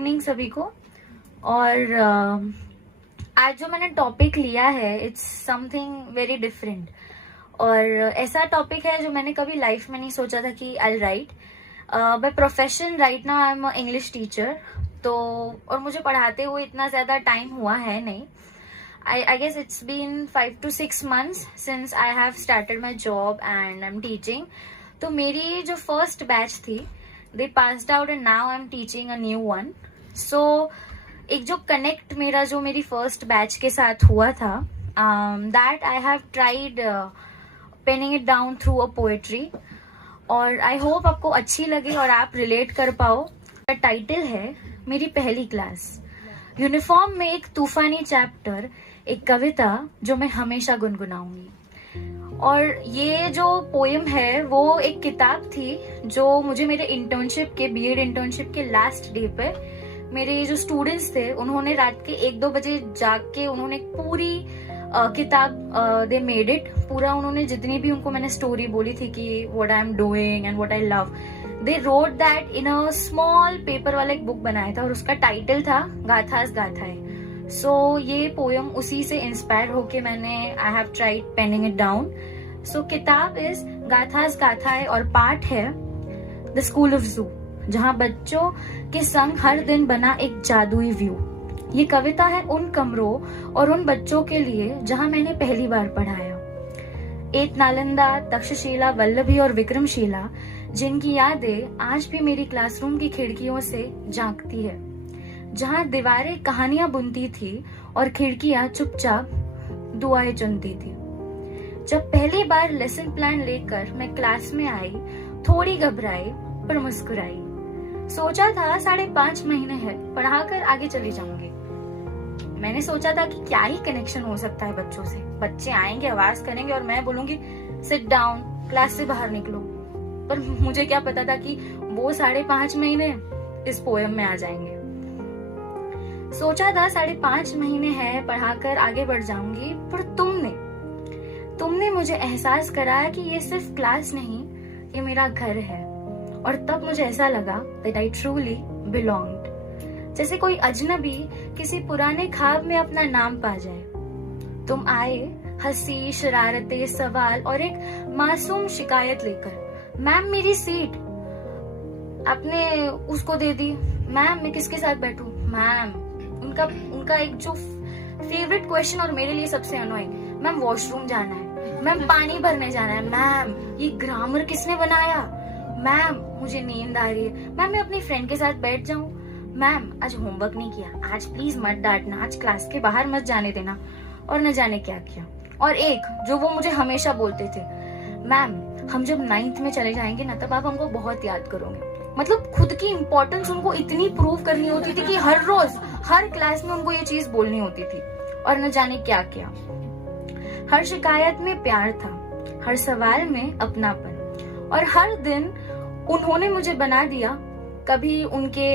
Evening सभी को। और आज जो मैंने टॉपिक लिया है इट्स समथिंग वेरी डिफरेंट, और ऐसा टॉपिक है जो मैंने कभी लाइफ में नहीं सोचा था कि I write. By profession right now I am English teacher, तो और मुझे पढ़ाते हुए इतना ज़्यादा टाइम हुआ है नहीं। I guess it's been 5 to 6 months since I have started my job and I'm teaching. तो मेरी जो first batch थी, they passed out and now I'm teaching a new one. So एक जो connect मेरा जो मेरी first batch के साथ हुआ था, that I have tried penning it down through a poetry. और I hope आपको अच्छी लगे और आप relate कर पाओ। टाइटल है मेरी पहली क्लास। यूनिफॉर्म में एक तूफानी चैप्टर, एक कविता जो मैं हमेशा गुनगुनाऊंगी। और ये जो पोएम है वो एक किताब थी जो मुझे मेरे इंटर्नशिप के बीएड इंटर्नशिप के लास्ट डे पे मेरे जो स्टूडेंट्स थे उन्होंने रात के 1-2 बजे जाग के उन्होंने पूरी किताब दे मेड इट पूरा। उन्होंने जितनी भी उनको मैंने स्टोरी बोली थी कि what I am doing and what I love, they wrote that in a small paper वाला एक बुक बनाया था और उसका टाइटल था गाथास गाथाएं। सो ये पोयम उसी से इंस्पायर होके मैंने I have tried penning it down. So किताब इज गाथास गाथाएं और पार्ट है द स्कूल ऑफ जू, जहाँ बच्चों के संग हर दिन बना एक जादुई व्यू। ये कविता है उन कमरों और उन बच्चों के लिए जहाँ मैंने पहली बार पढ़ाया। एक नालंदा, तक्षशिला, वल्लभी और विक्रमशिला, जिनकी यादें आज भी मेरी क्लासरूम की खिड़कियों से झांकती है, जहाँ दीवारें कहानियां बुनती थी और खिड़कियां चुपचाप दुआएं चुनती थी। जब पहली बार लेसन प्लान लेकर मैं क्लास में आई, थोड़ी घबराई पर मुस्कुराई। सोचा था 5.5 महीने है, पढ़ाकर आगे चली जाऊंगी। मैंने सोचा था कि क्या ही कनेक्शन हो सकता है बच्चों से। बच्चे आएंगे, आवाज करेंगे और मैं बोलूंगी सिट डाउन, क्लास से बाहर निकलो। पर मुझे क्या पता था कि वो 5.5 महीने इस पोएम में आ जाएंगे। सोचा था 5.5 महीने है, पढ़ाकर आगे बढ़ जाऊंगी, पर तुमने मुझे एहसास कराया कि ये सिर्फ क्लास नहीं, ये मेरा घर है। और तब मुझे ऐसा लगा that I truly belonged। जैसे कोई अजनबी किसी पुराने ख्वाब में अपना नाम पा जाए। तुम आए हंसी, शरारतें, सवाल और एक मासूम शिकायत लेकर। मैम मेरी सीट आपने उसको दे दी। मैम मैं किसके साथ बैठूं? मैम उनका एक जो फेवरेट क्वेश्चन और मेरे लिए सबसे अनोइंग, मैम वॉशरूम जाना है, मैम पानी भरने जाना है, मैम ये ग्रामर किसने बनाया, मैम मुझे नींद आ रही है, मैम मैं अपनी फ्रेंड के साथ बैठ जाऊं, मैम आज होमवर्क नहीं किया, आज प्लीज मत डांटना, आज क्लास के बाहर मत जाने देना, और न जाने क्या किया। और एक जो वो मुझे हमेशा बोलते थे, मैम हम जब 9th में चले जाएंगे ना तब आप हमको बहुत याद करोगे। मतलब खुद की इम्पोर्टेंस उनको इतनी प्रूव करनी होती थी कि हर रोज हर क्लास में उनको ये चीज बोलनी होती थी, और न जाने क्या किया। हर शिकायत में प्यार था, हर सवाल में अपनापन, और हर दिन उन्होंने मुझे बना दिया, कभी उनके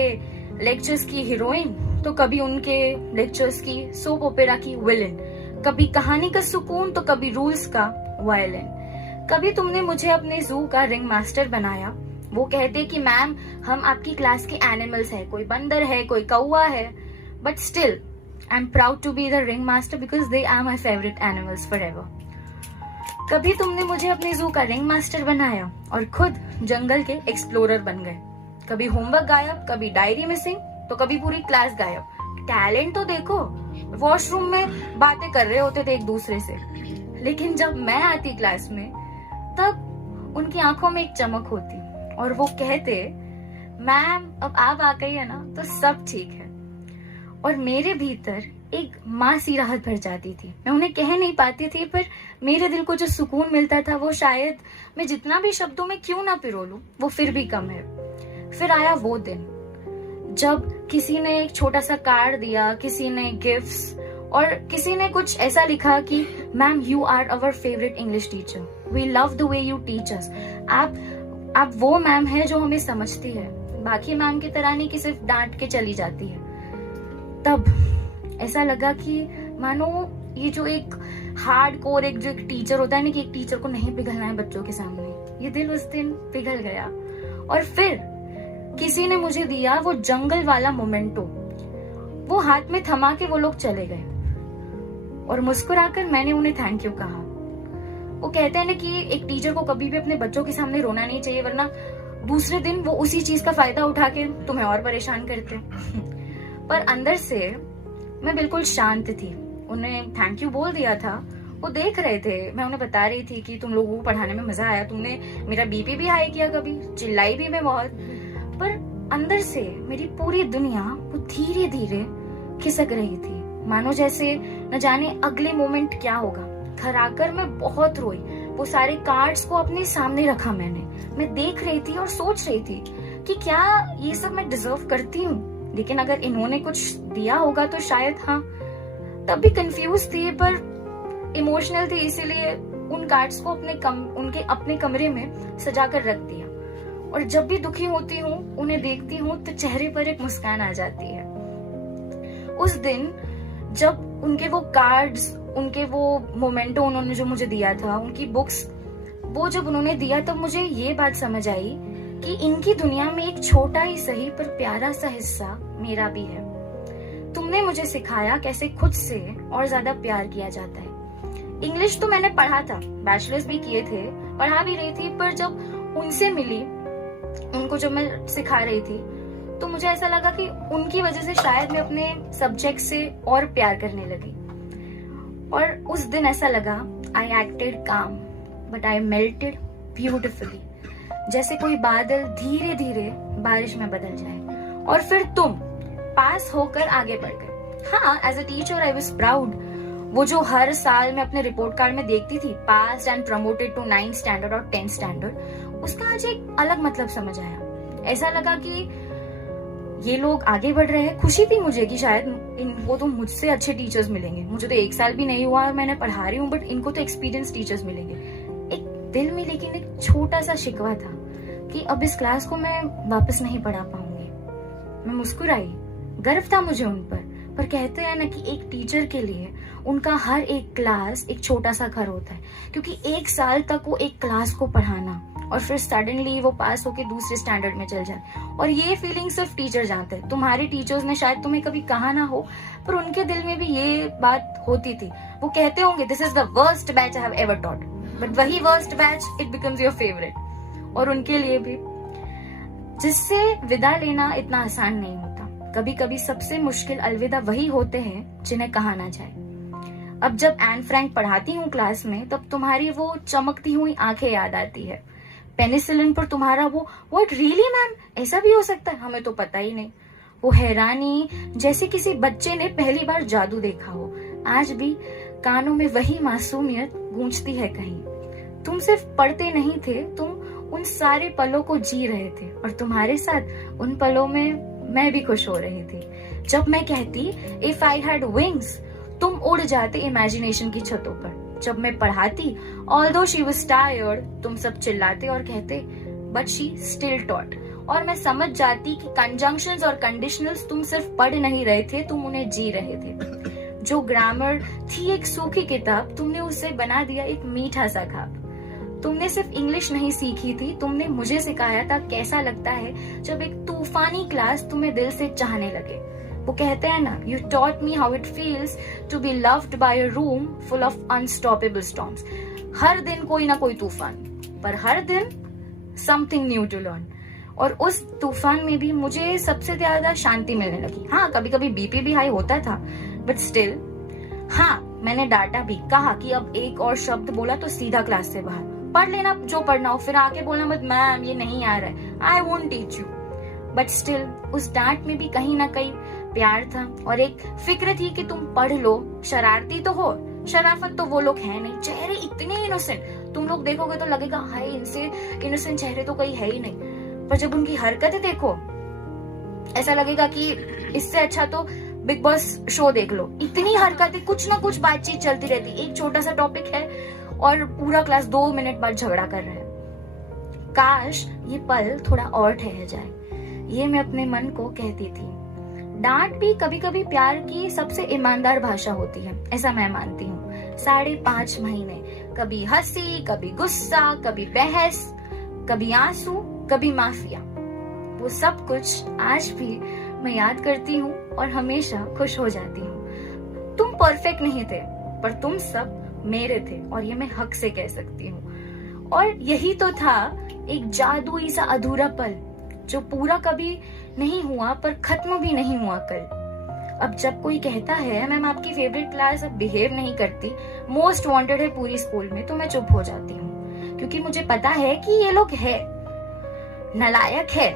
लेक्चर्स की हीरोइन तो कभी उनके लेक्चर्स की सोप ओपेरा की विलेन, कभी कहानी का सुकून तो कभी रूल्स का वायलिन। कभी तुमने मुझे अपने जू का रिंग मास्टर बनाया। वो कहते कि मैम हम आपकी क्लास के एनिमल्स है, कोई बंदर है, कोई कौवा है, but still I am proud to be the ring master because they are my favourite animals forever. कभी तुमने मुझे अपने जू का रिंग मास्टर बनाया और खुद जंगल के एक्सप्लोरर बन गए। कभी होमवर्क गायब, कभी डायरी मिसिंग तो कभी पूरी क्लास गायब। टैलेंट तो देखो, वॉशरूम में बातें कर रहे होते थे एक दूसरे से, लेकिन जब मैं आती क्लास में तब उनकी आंखों में एक चमक होती और वो कहते मैम अब आप आ गई है ना तो सब ठीक है। और मेरे भीतर एक माँ सी राहत भर जाती थी। मैं उन्हें कह नहीं पाती थी, पर मेरे दिल को जो सुकून मिलता था वो शायद मैं जितना भी शब्दों में क्यों ना पिरो लूं वो फिर भी कम है। फिर आया वो दिन जब किसी ने एक छोटा सा कार्ड दिया, किसी ने गिफ्ट्स, और किसी ने कुछ ऐसा लिखा कि ma'am you are our favourite English teacher, we love the way you teach us. आप वो मैम है जो हमें समझती है, बाकी मैम की तरह नहीं कि सिर्फ डांट के चली जाती है। तब ऐसा लगा कि मानो ये जो एक हार्ड कोर एक जो एक टीचर होता है ना कि एक टीचर को नहीं पिघलना है बच्चों के सामने, ये दिल उस दिन पिघल गया। और फिर किसी ने मुझे दिया वो जंगल वाला मोमेंटो, वो हाथ में थमा के वो लोग चले गए और मुस्कुराकर मैंने उन्हें थैंक यू कहा। वो कहते हैं ना कि एक टीचर को कभी भी अपने बच्चों के सामने रोना नहीं चाहिए, वरना दूसरे दिन वो उसी चीज का फायदा उठा के तुम्हें और परेशान करते। पर अंदर से मैं बिल्कुल शांत थी। उन्हें थैंक यू बोल दिया था, वो देख रहे थे, मैं उन्हें बता रही थी कि तुम लोगों को पढ़ाने में मजा आया, तुमने मेरा बीपी भी हाई किया, कभी चिल्लाई भी मैं बहुत। पर अंदर से मेरी पूरी दुनिया वो धीरे धीरे खिसक रही थी, मानो जैसे न जाने अगले मोमेंट क्या होगा। घर आकर मैं बहुत रोई, वो सारे कार्ड्स को अपने सामने रखा मैं देख रही थी और सोच रही थी कि क्या ये सब मैं डिजर्व करती हूँ, लेकिन अगर इन्होंने कुछ दिया होगा तो शायद हाँ। तब भी कंफ्यूज थी पर इमोशनल थी, इसीलिए उन कार्ड्स को उनके अपने कमरे में सजा कर रख दिया। और जब भी दुखी होती हूँ, उन्हें देखती हूँ तो चेहरे पर एक मुस्कान आ जाती है। उस दिन जब उनके वो कार्ड्स, उनके वो मोमेंटो उन्होंने जो मुझे दिया था, उनकी बुक्स, वो जब उन्होंने दिया तब मुझे ये बात समझ आई कि इनकी दुनिया में एक छोटा ही सही पर प्यारा सा हिस्सा मेरा भी है। तुमने मुझे सिखाया कैसे खुद से और ज्यादा प्यार किया जाता है। इंग्लिश तो मैंने पढ़ा था, बैचलर्स भी किए थे, पढ़ा भी रही थी, पर जब उनसे मिली, उनको जब मैं सिखा रही थी, तो मुझे ऐसा लगा कि उनकी वजह से शायद मैं अपने सब्जेक्ट से और प्यार करने लगी। और उस दिन ऐसा लगा, आई एक्टेड काम बट आई मेल्टेड ब्यूटिफुली, जैसे कोई बादल धीरे धीरे बारिश में बदल जाए। और फिर तुम पास होकर आगे बढ़ गए। हाँ, as a teacher I was proud. वो जो हर साल मैं अपने रिपोर्ट कार्ड में देखती थी, pass and promoted to 9th standard और 10th स्टैंडर्ड, उसका आज एक अलग मतलब समझ आया। ऐसा लगा कि ये लोग आगे बढ़ रहे हैं। खुशी थी मुझे कि शायद इनको तो मुझसे अच्छे टीचर्स मिलेंगे। मुझे तो 1 साल भी नहीं हुआ और मैंने पढ़ा रही हूँ, बट इनको तो एक्सपीरियंस टीचर्स मिलेंगे। एक दिल में लेकिन एक छोटा सा शिकवा था कि अब इस क्लास को मैं वापस नहीं पढ़ा पाऊंगी। मैं मुस्कुराई, गर्व था मुझे उन पर कहते हैं ना कि एक टीचर के लिए उनका हर एक क्लास एक छोटा सा घर होता है, क्योंकि 1 साल तक वो एक क्लास को पढ़ाना और फिर सडनली वो पास होके दूसरे स्टैंडर्ड में चल जाए। और ये फीलिंग सिर्फ टीचर जानते हैं। तुम्हारे टीचर्स ने शायद तुम्हें कभी कहा ना हो, पर उनके दिल में भी ये बात होती थी। वो कहते होंगे, this is the worst batch I have ever taught, but वही worst batch it becomes your favourite. और उनके लिए भी, जिससे विदा लेना इतना आसान नहीं होता। कभी कभी सबसे मुश्किल अलविदा वही होते हैं जिन्हें कहा ना जाए। अब जब एन फ्रैंक पढ़ाती हूँ क्लास में, तब तुम्हारी वो चमकती हुई आंखें याद आती है। पेनिसिलिन पर तुम्हारा वो व्हाट रियली मैम, ऐसा भी हो सकता है, हमें तो पता ही नहीं। वो हैरानी जैसे किसी बच्चे ने पहली बार जादू देखा हो। आज भी कानों में वही मासूमियत गूंजती है कहीं। तुम सिर्फ पढ़ते नहीं थे, तुम उन सारे पलों को जी रहे थे, और तुम्हारे साथ उन पलों में मैं भी खुश हो रही थी। जब मैं कहती इफ आई हैड विंग्स, तुम उड़ जाते इमेजिनेशन की छतों पर। जब मैं पढ़ाती ऑल्दो शी वाज टायर्ड, तुम सब चिल्लाते और कहते बट शी स्टिल टॉट। और मैं समझ जाती कि कंजंक्शंस और कंडीशनल्स तुम सिर्फ पढ़ नहीं रहे थे, तुम उन्हें जी रहे थे। जो ग्रामर थी एक सूखी किताब, तुमने उसे बना दिया एक मीठा सा खाब। तुमने सिर्फ इंग्लिश नहीं सीखी थी, तुमने मुझे सिखाया था कैसा लगता है जब एक तूफानी क्लास तुम्हें दिल से चाहने लगे। वो कहते हैं ना, you taught me how it feels to be loved by a room full of unstoppable storms. हर दिन कोई ना कोई तूफान, पर हर दिन समथिंग न्यू टू लर्न। और उस तूफान में भी मुझे सबसे ज्यादा शांति मिलने लगी। हाँ, कभी कभी बीपी भी हाई होता था, बट स्टिल। हाँ, मैंने डांटा भी, कहा कि अब एक और शब्द बोला तो सीधा क्लास से बाहर, पढ़ लेना जो पढ़ना हो, फिर आके बोलना मत मैम ये नहीं आ रहा है, I won't teach you. But still उस डांट में भी कहीं ना कहीं प्यार था और एक फिक्र थी कि तुम पढ़ लो। शरारती तो हो, शराफत तो वो लोग हैं नहीं, चेहरे इतने इनोसेंट, तुम लोग देखोगे तो लगेगा हाय इनसे इनोसेंट चेहरे तो कोई है ही नहीं, पर जब उनकी हरकतें देखो ऐसा लगेगा कि इससे अच्छा तो बिग बॉस शो देख लो। इतनी हरकतें, कुछ ना कुछ बातचीत चलती रहती, एक छोटा सा टॉपिक है और पूरा क्लास 2 मिनट बाद झगड़ा कर रहा है। काश ये पल थोड़ा और ठहर जाए, ये मैं अपने मन को कहती थी। डांट भी कभी कभी प्यार की सबसे ईमानदार भाषा होती है, ऐसा मैं मानती हूँ। 5.5 महीने, कभी हंसी, कभी गुस्सा, कभी बहस, कभी आंसू, कभी माफिया। वो सब कुछ आज भी मैं याद करती हूँ और हमेशा खुश हो जाती हूँ। तुम परफेक्ट नहीं थे, पर तुम सब मेरे थे, और ये मैं हक से कह सकती हूँ। और यही तो था एक जादुई सा अधूरा पल, जो पूरा कभी नहीं हुआ पर खत्म भी नहीं हुआ कल। अब जब कोई कहता है मैम आपकी फेवरेट क्लास अब बिहेव नहीं करती, मोस्ट वांटेड है पूरी स्कूल में, तो मैं चुप हो जाती हूँ, क्योंकि मुझे पता है कि ये लोग है, नालायक है,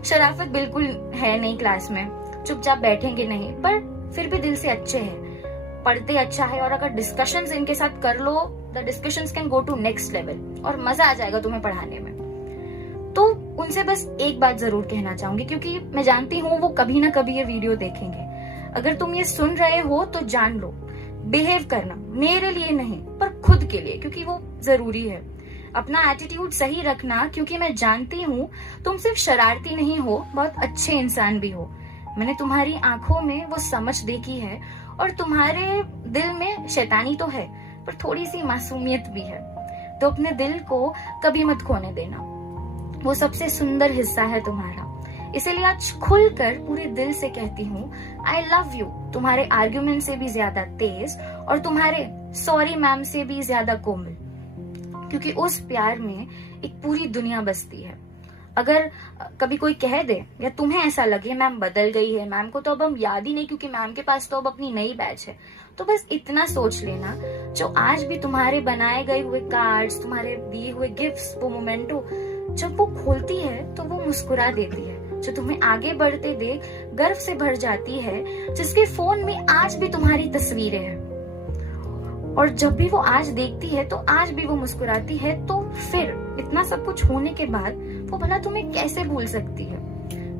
शराफत बिल्कुल है नहीं क्लास में, चुपचाप बैठेंगे नहीं, पर फिर भी दिल से अच्छे हैं, पढ़ते अच्छा है, और अगर डिस्कशंस इनके साथ कर लो, the discussions can go to next level, और मजा आ जाएगा तुम्हें पढ़ाने में। तो उनसे बस एक बात जरूर कहना चाहूंगी, क्योंकि मैं जानती हूँ वो कभी ना कभी ये वीडियो देखेंगे। अगर तुम ये सुन रहे हो तो जान लो, बिहेव करना मेरे लिए नहीं पर खुद के लिए, क्योंकि वो जरूरी है। अपना एटीट्यूड सही रखना, क्योंकि मैं जानती हूँ तुम सिर्फ शरारती नहीं हो, बहुत अच्छे इंसान भी हो। मैंने तुम्हारी आंखों में वो समझ देखी है, और तुम्हारे दिल में शैतानी तो है, पर थोड़ी सी मासूमियत भी है। तो अपने दिल को कभी मत खोने देना, वो सबसे सुंदर हिस्सा है तुम्हारा। इसीलिए आज खुलकर पूरे दिल से कहती हूँ आई लव यू, तुम्हारे आर्ग्यूमेंट से भी ज्यादा तेज, और तुम्हारे सॉरी मैम से भी ज्यादा कोमल, क्योंकि उस प्यार में एक पूरी दुनिया बसती है। अगर कभी कोई कह दे या तुम्हें ऐसा लगे मैम बदल गई है, मैम को तो अब हम याद ही नहीं क्योंकि मैम के पास तो अब अपनी नई बैच है, तो बस इतना सोच लेना, जो आज भी तुम्हारे बनाए गए हुए कार्ड्स, तुम्हारे दिए हुए गिफ्ट्स, वो मोमेंटो जब वो खोलती है तो वो मुस्कुरा देती है, जो तुम्हें आगे बढ़ते देख गर्व से भर जाती है, जिसके फोन में आज भी तुम्हारी तस्वीरें हैं, और जब भी वो आज देखती है तो आज भी वो मुस्कुराती है। तो फिर इतना सब कुछ होने के बाद वो भला तुम्हें कैसे भूल सकती है?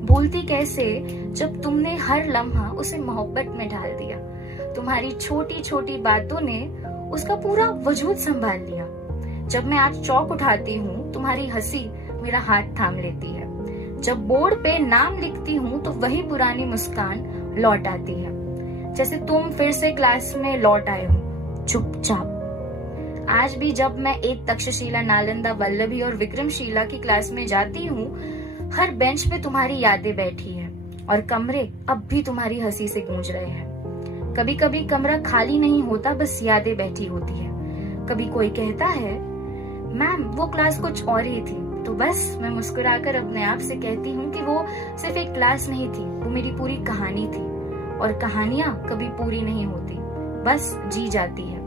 भूलती कैसे जब तुमने हर लम्हा उसे मोहब्बत में ढाल दिया। तुम्हारी छोटी छोटी बातों ने उसका पूरा वजूद संभाल लिया। जब मैं आज चौक उठाती हूँ, तुम्हारी हंसी मेरा हाथ थाम लेती है। जब बोर्ड पे नाम लिखती हूँ तो वही पुरानी मुस्कान लौट आती है, जैसे तुम फिर से क्लास में लौट आए हो चुपचाप। आज भी जब मैं एक तक्षशिला, नालंदा, वल्लभी और विक्रमशिला की क्लास में जाती हूँ, हर बेंच पे तुम्हारी यादें बैठी है, और कमरे अब भी तुम्हारी हंसी से गूंज रहे हैं। कभी कभी कमरा खाली नहीं होता, बस यादें बैठी होती है। कभी कोई कहता है मैम वो क्लास कुछ और ही थी, तो बस मैं मुस्कुराकर अपने आप से कहती हूँ कि वो सिर्फ एक क्लास नहीं थी, वो मेरी पूरी कहानी थी, और कहानियां कभी पूरी नहीं होती, बस जी जाती है।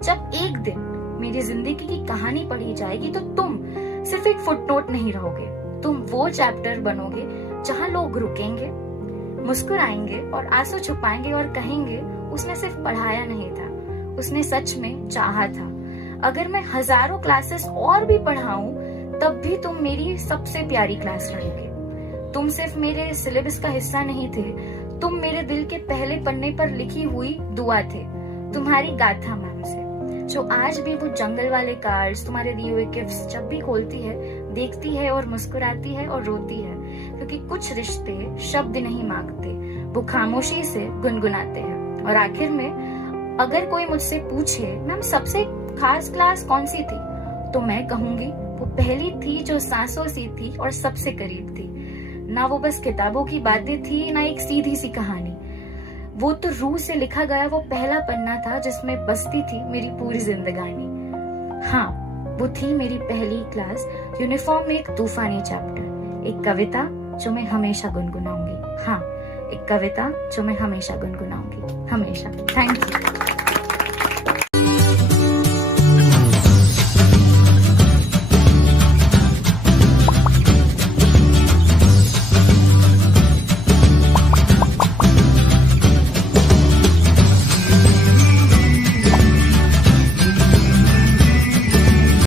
जब एक दिन मेरी जिंदगी की कहानी पढ़ी जाएगी तो तुम सिर्फ एक फुटनोट नहीं रहोगे, तुम वो चैप्टर बनोगे जहाँ लोग रुकेंगे, मुस्कुराएंगे और आंसू छुपाएंगे और कहेंगे उसने सिर्फ पढ़ाया नहीं था, उसने सच में चाहा था। अगर मैं हजारों क्लासेस और भी पढ़ाऊं, तब भी तुम मेरी सबसे प्यारी क्लास रहोगे। तुम सिर्फ मेरे सिलेबस का हिस्सा नहीं थे, तुम मेरे दिल के पहले पन्ने पर लिखी हुई दुआ थे, तुम्हारी गाथा मैम से, जो आज भी वो जंगल वाले कार्ड्स, तुम्हारे दिए हुए गिफ्ट्स जब भी खोलती है, देखती है और मुस्कुराती है और रोती है, क्योंकि कुछ रिश्ते शब्द नहीं मांगते, वो खामोशी से गुनगुनाते हैं। और आखिर में अगर कोई मुझसे पूछे मैम सबसे खास क्लास कौन सी थी, तो मैं कहूंगी वो पहली थी जो सांसों सी थी और सबसे करीब थी। ना वो बस किताबों की बातें थी, ना एक सीधी सी कहानी, वो तो रूह से लिखा गया वो पहला पन्ना था जिसमें बसती थी मेरी पूरी जिंदगानी। हाँ, वो थी मेरी पहली क्लास, यूनिफॉर्म में एक तूफानी चैप्टर, एक कविता जो मैं हमेशा गुनगुनाऊंगी। हाँ, एक कविता जो मैं हमेशा गुनगुनाऊंगी, हमेशा। Thank you.